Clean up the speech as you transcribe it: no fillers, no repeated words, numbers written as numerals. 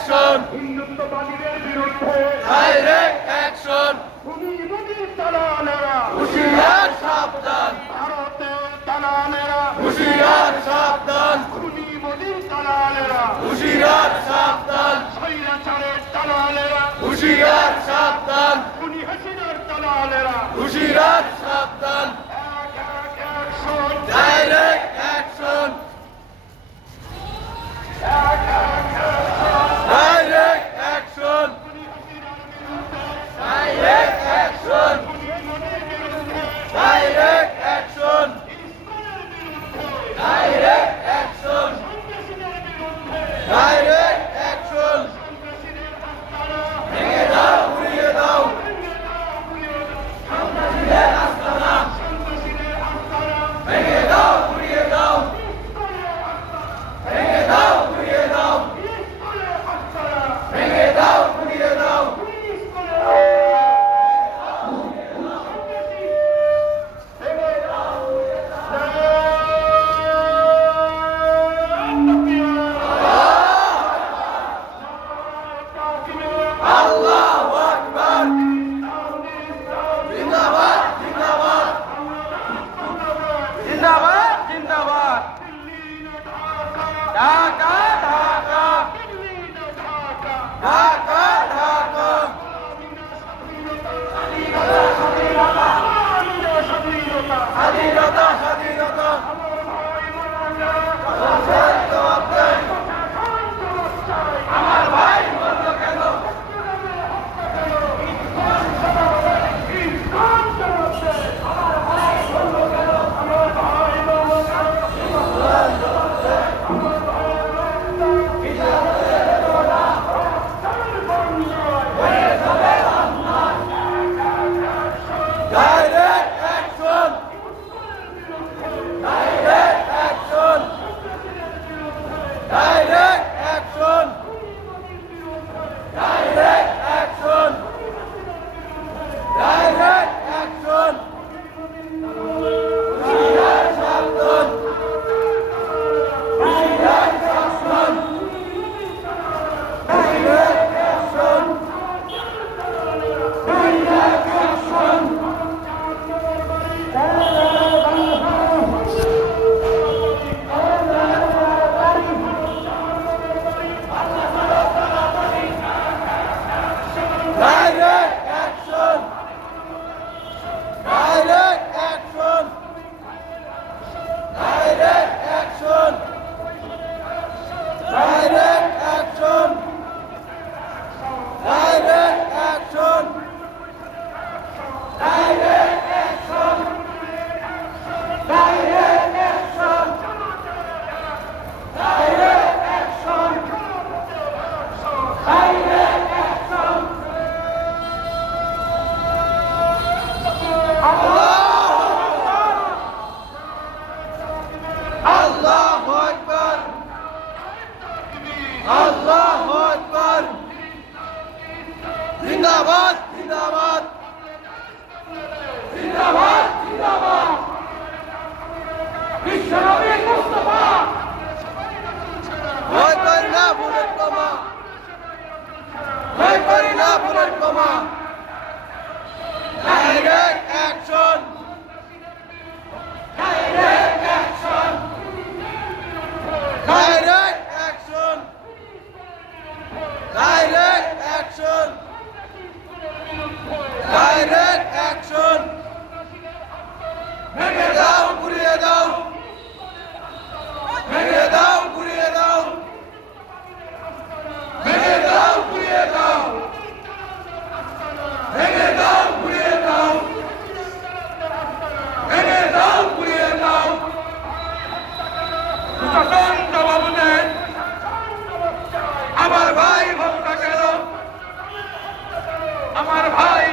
action, হিন্দুত্ববাদীদের বিরুদ্ধে direct action, খুনি মোদির দালালেরা, হুঁশিয়ার সাবধান, ভারতের দালালেরা, হুঁশিয়ার সাবধান, খুনি মোদির দালালেরা, হুঁশিয়ার সাবধান, স্বৈরাচারের দালালেরা, হুঁশিয়ার সাবধান, খুনি হাসিনার দালালেরা, হুঁশিয়ার সাবধান, এক এক অ্যাকশন, ডাইরেক্ট অ্যাকশন, এক এক অ্যাকশন, ডাইরেক্ট অ্যাকশন, খুনি হাসিনার বিরুদ্ধে, ডাইরেক্ট অ্যাকশন, খুনি মোদির বিরুদ্ধে, ডাইরেক্ট অ্যাকশন, ইসকনের বিরুদ্ধে, ডাইরেক্ট অ্যাকশন, সন্ত্রাসীদের বিরুদ্ধে, ডাইরেক্ট অ্যাকশন, সন্ত্রাসীদের আস্তানা, ভেঙে দাও, উড়িয়ে দাও, ভেঙে দাও, গুঁড়িয়ে দাও, সন্ত্রাসীদের আস্তানা, সন্ত্রাসীদের আস্তানা, ভেঙে দাও, উড়িয়ে দাও, ইসকনের আস্তানা, ভেঙে দাও, উড়িয়ে দাও, ইসকনের আস্তানা, ভেঙে দাও, উড়িয়ে দাও, ইসকনের সন্ত্রাসী, ভেঙে দাও, আল্লাহু আকবার, জিন্দাবাদ, জিন্দাবাদ, জিন্দাবাদ, জিন্দাবাদ, ঢাকা, ঢাকা, ঢাকা, ঢাকা, স্বাধীনতা, স্বাধীনতা, আমার ভাই বলল কেন, direct action, direct action, direct action, direct action, direct action, হুঁশিয়ার সাবধান, হুঁশিয়ার সাবধান, direct action, direct action, direct action, direct action, direct action, direct action, direct action, direct action, direct action, direct action, direct action, আল্লাহু আকবার, আল্লাহু আকবার, জিন্দাবাদ, জিন্দাবাদ, জিন্দাবাদ, জিন্দাবাদ, বিশ্বনবী মুস্তাফা, ভয় করি না বুলেট বোমা, ভয় করি না বুলেট বোমা, direct action, direct action, direct action, direct action, direct action, ভেঙে দাও, ঘুরিয়ে দাও, ভেঙে দাও, ঘুরিয়ে দাও, ভেঙে দাও, ঘুরিয়ে দাও, ভেঙে দাও, ঘুরিয়ে দাও, ভেঙে দাও, ঘুরিয়ে দাও, প্রশাসন জবাব দেন, আমার ভাই হত্যা কেন, আমার ভাই